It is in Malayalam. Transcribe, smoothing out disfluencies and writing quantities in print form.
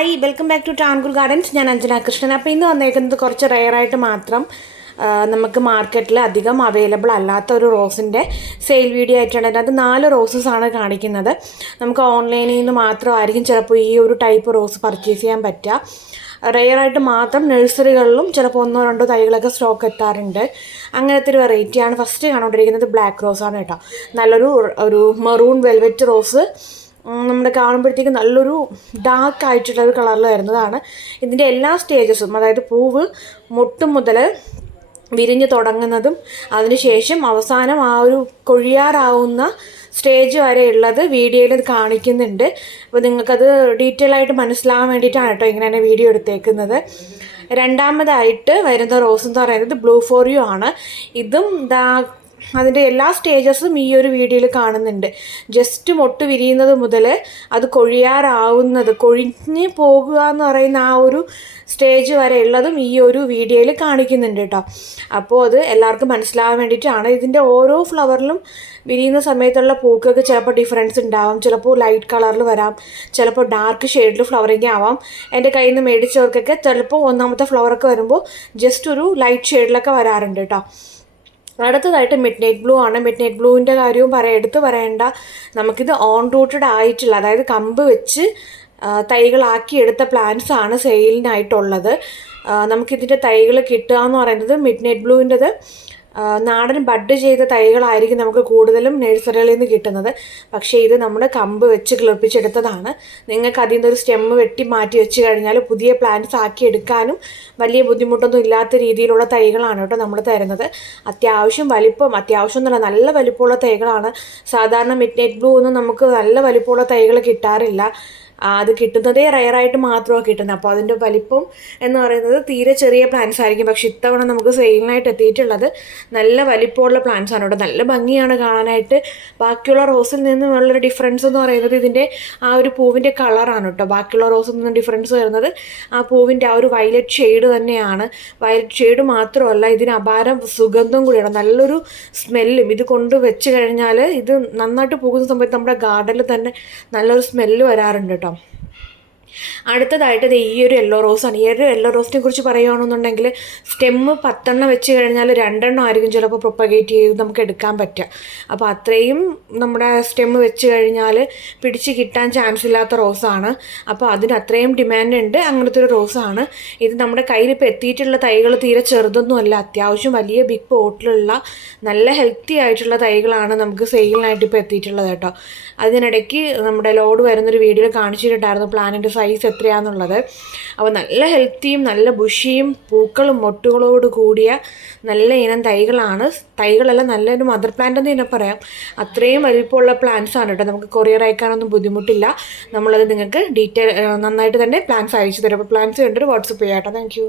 ഹായ് വെൽക്കം ബാക്ക് ടു ടാൻകുൽ ഗാർഡൻസ്. ഞാൻ അഞ്ജന കൃഷ്ണൻ. അപ്പോൾ ഇന്ന് വന്നേക്കുന്നത് കുറച്ച് റെയറായിട്ട് മാത്രം നമുക്ക് മാർക്കറ്റിൽ അധികം അവൈലബിൾ അല്ലാത്ത ഒരു റോസിൻ്റെ സെയിൽ വീഡിയോ ആയിട്ടാണ്. അതിനകത്ത് 4 റോസസാണ് കാണിക്കുന്നത്. നമുക്ക് ഓൺലൈനിൽ നിന്ന് മാത്രമായിരിക്കും ചിലപ്പോൾ ഈ ഒരു ടൈപ്പ് റോസ് പർച്ചേസ് ചെയ്യാൻ പറ്റുക. റെയറായിട്ട് മാത്രം നഴ്സറികളിലും ചിലപ്പോൾ 1-2 തൈകളൊക്കെ സ്റ്റോക്ക് എത്താറുണ്ട്. അങ്ങനത്തെ ഒരു വെറൈറ്റിയാണ് ഫസ്റ്റ് കാണുകൊണ്ടിരിക്കുന്നത്. ബ്ലാക്ക് റോസാണ് കേട്ടോ. നല്ലൊരു മെറൂൺ വെൽവെറ്റ് റോസ്. നമ്മുടെ കാണുമ്പോഴത്തേക്ക് നല്ലൊരു ഡാർക്ക് ആയിട്ടുള്ളൊരു കളറിൽ വരുന്നതാണ്. ഇതിൻ്റെ എല്ലാ സ്റ്റേജസും, അതായത് പൂവ് മുട്ട് മുതൽ വിരിഞ്ഞ് തുടങ്ങുന്നതും അതിനുശേഷം അവസാനം ആ ഒരു കൊഴിയാറാവുന്ന സ്റ്റേജ് വരെ ഉള്ളത് വീഡിയോയിൽ കാണിക്കുന്നുണ്ട്. അപ്പോൾ നിങ്ങൾക്കത് ഡീറ്റെയിൽ ആയിട്ട് മനസ്സിലാകാൻ വേണ്ടിയിട്ടാണ് കേട്ടോ ഇങ്ങനെ തന്നെ വീഡിയോ എടുത്തേക്കുന്നത്. രണ്ടാമതായിട്ട് വരുന്ന റോസ് എന്ന് പറയുന്നത് ബ്ലൂ ഫോർ യു ആണ്. ഇതും അതിൻ്റെ എല്ലാ സ്റ്റേജസും ഈ ഒരു വീഡിയോയിൽ കാണുന്നുണ്ട്. ജസ്റ്റ് മൊട്ട് വിരിയുന്നത് മുതൽ അത് കൊഴിഞ്ഞ് പോകുക എന്ന് പറയുന്ന ആ ഒരു സ്റ്റേജ് വരെ ഉള്ളതും ഈ ഒരു വീഡിയോയിൽ കാണിക്കുന്നുണ്ട് കേട്ടോ. അപ്പോൾ അത് എല്ലാവർക്കും മനസ്സിലാകാൻ വേണ്ടിയിട്ടാണ്. ഇതിൻ്റെ ഓരോ ഫ്ലവറിലും വിരിയുന്ന സമയത്തുള്ള പൂക്കൊക്കെ ചിലപ്പോൾ ഡിഫറൻസ് ഉണ്ടാവാം. ചിലപ്പോൾ ലൈറ്റ് കളറിൽ വരാം, ചിലപ്പോൾ ഡാർക്ക് ഷെയ്ഡിൽ ഫ്ലവറിങ് ആവാം. എൻ്റെ കയ്യിൽ നിന്ന് മേടിച്ചവർക്കൊക്കെ ചിലപ്പോൾ ഒന്നാമത്തെ ഫ്ലവറൊക്കെ വരുമ്പോൾ ജസ്റ്റ് ഒരു ലൈറ്റ് ഷെയ്ഡിലൊക്കെ വരാറുണ്ട് കേട്ടോ. അടുത്തതായിട്ട് മിഡ് നൈറ്റ് ബ്ലൂ ആണ്. മിഡ് നൈറ്റ് ബ്ലൂവിൻ്റെ കാര്യവും എടുത്ത് പറയേണ്ട. നമുക്കിത് ഓൺ റൂട്ടഡ് ആയിട്ടുള്ള, അതായത് കമ്പ് വെച്ച് തൈകളാക്കി എടുത്ത പ്ലാന്റ്സ് ആണ് സെയിലിനായിട്ടുള്ളത്. നമുക്കിതിൻ്റെ തൈകൾ കിട്ടുക എന്ന് പറയുന്നത് മിഡ് നൈറ്റ് ബ്ലൂവിൻ്റെത് നാടൻ ബഡ് ചെയ്ത തൈകളായിരിക്കും നമുക്ക് കൂടുതലും നഴ്സറികളിൽ നിന്ന് കിട്ടുന്നത്. പക്ഷേ ഇത് നമ്മൾ കമ്പ് വെച്ച് കിളിർപ്പിച്ചെടുത്തതാണ്. നിങ്ങൾക്ക് അതിൽ നിന്നൊരു സ്റ്റെമ്മ് വെട്ടി മാറ്റി വെച്ച് കഴിഞ്ഞാൽ പുതിയ പ്ലാന്റ്സ് ആക്കി എടുക്കാനും വലിയ ബുദ്ധിമുട്ടൊന്നും ഇല്ലാത്ത രീതിയിലുള്ള തൈകളാണ് കേട്ടോ നമ്മൾ തരുന്നത്. അത്യാവശ്യം എന്നല്ല, നല്ല വലിപ്പമുള്ള തൈകളാണ്. സാധാരണ മിഡ് നൈറ്റ് ബ്ലൂ ഒന്നും നമുക്ക് നല്ല വലിപ്പമുള്ള തൈകൾ കിട്ടാറില്ല. അത് കിട്ടുന്നതേ റെയറായിട്ട് മാത്രമാണ് കിട്ടുന്നത്. അപ്പോൾ അതിൻ്റെ വലിപ്പം എന്ന് പറയുന്നത് തീരെ ചെറിയ പ്ലാന്റ്സ് ആയിരിക്കും. പക്ഷെ ഇത്തവണ നമുക്ക് സെയിലിനായിട്ട് എത്തിയിട്ടുള്ളത് നല്ല വലിപ്പമുള്ള പ്ലാന്റ്സ് ആണ് കേട്ടോ. നല്ല ഭംഗിയാണ് കാണാനായിട്ട്. ബാക്കിയുള്ള റോസിൽ നിന്നുമുള്ളൊരു ഡിഫറൻസ് എന്ന് പറയുന്നത് ഇതിൻ്റെ ആ ഒരു പൂവിൻ്റെ കളറാണ് കേട്ടോ. ബാക്കിയുള്ള റോസിൽ നിന്നും ഡിഫറൻസ് വരുന്നത് ആ പൂവിൻ്റെ ആ ഒരു വയലറ്റ് ഷെയ്ഡ് തന്നെയാണ്. വയലറ്റ് ഷെയ്ഡ് മാത്രമല്ല, ഇതിന് അപാരം സുഗന്ധം കൂടിയാണ്. നല്ലൊരു സ്മെല്ലും ഇത് കൊണ്ട് വെച്ച് കഴിഞ്ഞാൽ ഇത് നന്നായിട്ട് പോകുന്ന സമയത്ത് നമ്മുടെ ഗാർഡനിൽ തന്നെ നല്ലൊരു സ്മെല്ല് വരാറുണ്ട് കേട്ടോ. അടുത്തതായിട്ട് ഈ ഒരു യെല്ലോ റോസാണ്. ഈ ഒരു യെല്ലോ റോസിനെ കുറിച്ച് പറയുകയാണെന്നുണ്ടെങ്കിൽ സ്റ്റെമ്മ് 10 വെച്ച് കഴിഞ്ഞാൽ 2 ആയിരിക്കും ചിലപ്പോൾ പ്രൊപ്പഗേറ്റ് ചെയ്ത് നമുക്ക് എടുക്കാൻ പറ്റുക. അപ്പോൾ അത്രയും നമ്മുടെ സ്റ്റെമ്മ് വെച്ച് കഴിഞ്ഞാൽ പിടിച്ച് കിട്ടാൻ ചാൻസ് ഇല്ലാത്ത റോസാണ്. അപ്പോൾ അതിന് അത്രയും ഡിമാൻഡ് ഉണ്ട്. അങ്ങനത്തെ ഒരു റോസാണ് ഇത്. നമ്മുടെ കയ്യിൽ ഇപ്പോൾ എത്തിയിട്ടുള്ള തൈകൾ തീരെ ചെറുതൊന്നുമല്ല, അത്യാവശ്യം വലിയ ബിഗ് പോട്ടിലുള്ള നല്ല ഹെൽത്തി ആയിട്ടുള്ള തൈകളാണ് നമുക്ക് സെയിലിനായിട്ട് ഇപ്പോൾ എത്തിയിട്ടുള്ളത് കേട്ടോ. അതിനിടയ്ക്ക് നമ്മുടെ ലോഡ് വരുന്നൊരു വീഡിയോയിൽ കാണിച്ചിട്ടുണ്ടായിരുന്നു പ്ലാന്റിൻ്റെ സൈസ് എത്രയാണെന്നുള്ളത്. അപ്പോൾ നല്ല ഹെൽത്തിയും നല്ല ബുഷിയും പൂക്കളും മൊട്ടുകളോട് കൂടിയ നല്ല ഇനം തൈകളെല്ലാം നല്ലൊരു മദർ പ്ലാന്റ് എന്ന് തന്നെ പറയാം. അത്രയും വലിപ്പമുള്ള പ്ലാന്റ്സ് ആണ് കേട്ടോ. നമുക്ക് കൊറിയർ അയക്കാനൊന്നും ബുദ്ധിമുട്ടില്ല. നമ്മളത് നിങ്ങൾക്ക് നന്നായിട്ട് തന്നെ പ്ലാന്റ്സ് അയച്ചു തരും. അപ്പോൾ പ്ലാന്റ്സ് കണ്ടിട്ട് വാട്സപ്പ് ചെയ്യാം കേട്ടോ. Thank you.